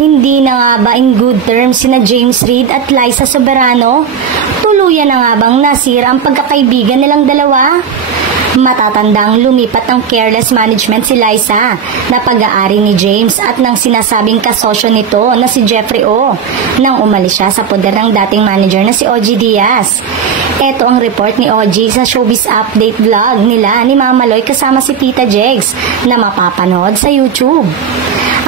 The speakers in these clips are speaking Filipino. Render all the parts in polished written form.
Hindi na nga ba in good terms sina James Reid at Liza Soberano? Tuluyan na nga bang nasira ang pagkakaibigan nilang dalawa? Matatandang lumipat ng careless management si Liza na pag-aari ni James at ng sinasabing kasosyo nito na si Jeffrey O nang umalis siya sa poder ng dating manager na si OG Diaz. Ito ang report ni OG sa Showbiz Update vlog nila ni Mama Loy kasama si Tita Jegs na mapapanood sa YouTube.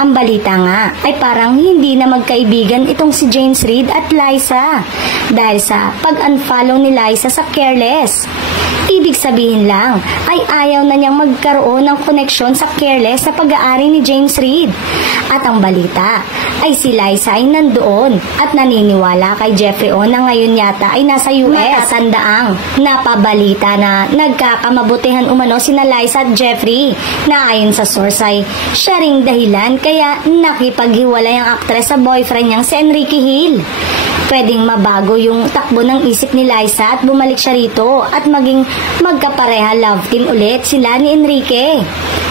Ang balita nga ay parang hindi na magkaibigan itong si James Reid at Liza dahil sa pag-unfollow ni Liza sa Careless. Ibig sabihin lang ay ayaw na niyang magkaroon ng koneksyon sa Careless sa pag-aari ni James Reid. At ang balita ay si Liza ay nandoon at naniniwala kay Jeffrey O na ngayon yata ay nasa US. Matatandang napabalita na nagkakamabutihan umano sina Liza at Jeffrey na ayon sa source ay siya ring dahilan kaya nakipaghiwalay ang aktres sa boyfriend niyang si Enrique Hill. Pwedeng mabago yung takbo ng isip ni Liza at bumalik siya rito at maging magkapareha love team ulit sila ni Enrique.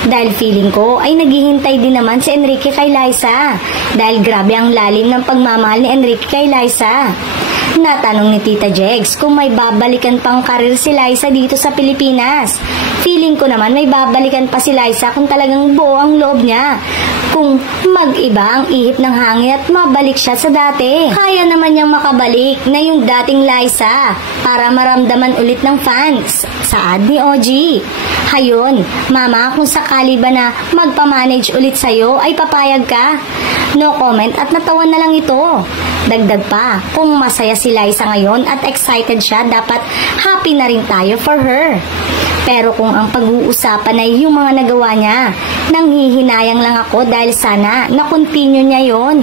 Dahil feeling ko ay naghihintay din naman si Enrique kay Liza dahil grabe ang lalim ng pagmamahal ni Enrique kay Liza. Natanong ni Tita Jegs kung may babalikan pang karir si Liza dito sa Pilipinas. Feeling ko naman may babalikan pa si Liza kung talagang buo ang loob niya. Kung mag-iba ang ihip ng hangin at mabalik siya sa dati. Kaya naman niyang makabalik na yung dating Liza para maramdaman ulit ng fans. Saad ni OG. Hayon, Mama, kung sakali ba na magpamanage ulit sa'yo ay papayag ka? No comment at natawa na lang ito. Dagdag pa, kung masaya si Liza ngayon at excited siya, dapat happy na rin tayo for her. Pero kung ang pag-uusapan ay yung mga nagawa niya, nanghihinayang lang ako dahil sana na-continue niya yon.